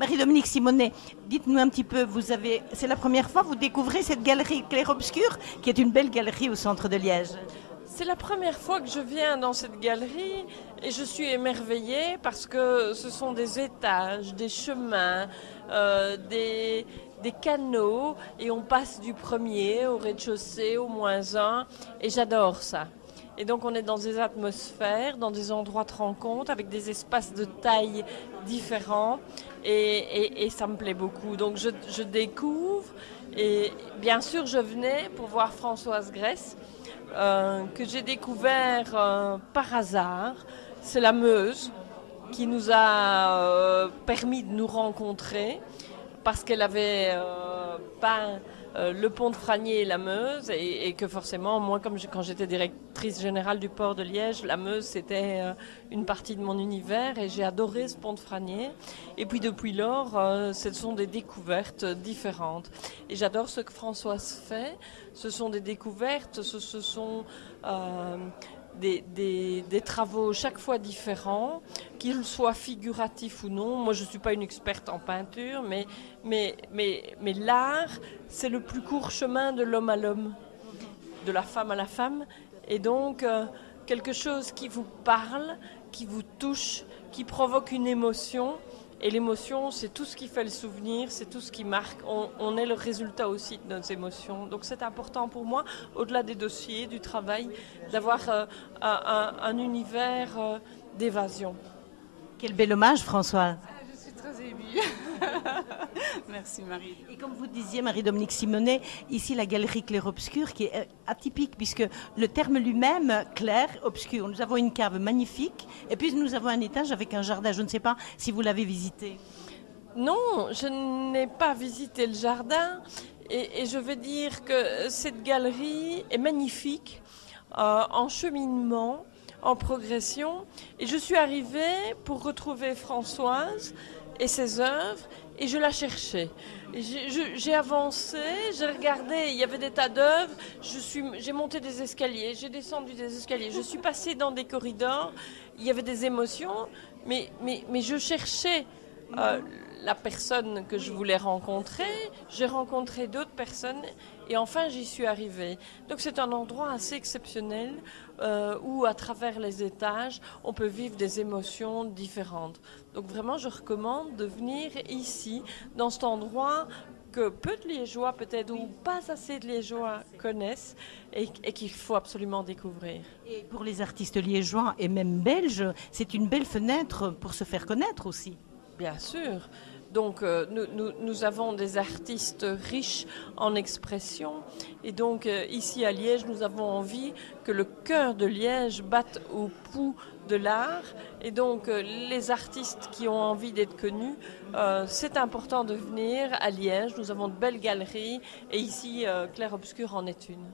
Marie-Dominique Simonet, dites-nous un petit peu, c'est la première fois que vous découvrez cette galerie Clair-Obscur, qui est une belle galerie au centre de Liège. C'est la première fois que je viens dans cette galerie et je suis émerveillée parce que ce sont des étages, des chemins, des canaux et on passe du premier au rez-de-chaussée au -1 et j'adore ça. Et donc on est dans des atmosphères, dans des endroits de rencontre avec des espaces de taille différents et ça me plaît beaucoup. Donc je découvre et bien sûr je venais pour voir Françoise Grès que j'ai découvert par hasard. C'est la Meuse qui nous a permis de nous rencontrer parce qu'elle avait peint le pont de Fragné et la Meuse et que forcément, moi, quand j'étais directrice générale du port de Liège, la Meuse, c'était une partie de mon univers et j'ai adoré ce pont de Fragné. Et puis depuis lors, ce sont des découvertes différentes. Et j'adore ce que Françoise fait. Ce sont des découvertes, ce sont des travaux chaque fois différents, qu'ils soient figuratifs ou non. Moi, je ne suis pas une experte en peinture, mais l'art, c'est le plus court chemin de l'homme à l'homme, de la femme à la femme. Et donc, quelque chose qui vous parle, qui vous touche, qui provoque une émotion. Et l'émotion, c'est tout ce qui fait le souvenir, c'est tout ce qui marque. On est le résultat aussi de nos émotions. Donc c'est important pour moi, au-delà des dossiers, du travail, d'avoir un univers d'évasion. Quel bel hommage, François. Je suis très émue. Merci Marie. Et comme vous disiez, Marie-Dominique Simonet, ici la galerie Clair-Obscur qui est atypique puisque le terme lui-même, clair-obscur, nous avons une cave magnifique et puis nous avons un étage avec un jardin. Je ne sais pas si vous l'avez visité. Non, je n'ai pas visité le jardin et je veux dire que cette galerie est magnifique en cheminement, en progression. Et je suis arrivée pour retrouver Françoise et ses œuvres et je la cherchais. J'ai avancé, j'ai regardé, il y avait des tas d'œuvres, j'ai monté des escaliers, j'ai descendu des escaliers, je suis passée dans des corridors, il y avait des émotions, mais je cherchais la personne que je voulais rencontrer, j'ai rencontré d'autres personnes et enfin j'y suis arrivée. Donc c'est un endroit assez exceptionnel où à travers les étages on peut vivre des émotions différentes. Donc vraiment je recommande de venir ici dans cet endroit que peu de Liégeois peut-être ou pas assez de Liégeois connaissent et qu'il faut absolument découvrir. Et pour les artistes liégeois et même belges, c'est une belle fenêtre pour se faire connaître aussi. Bien sûr. Donc nous avons des artistes riches en expression et donc ici à Liège nous avons envie que le cœur de Liège batte au pouls de l'art et donc les artistes qui ont envie d'être connus, c'est important de venir à Liège, nous avons de belles galeries et ici Clair-Obscur en est une.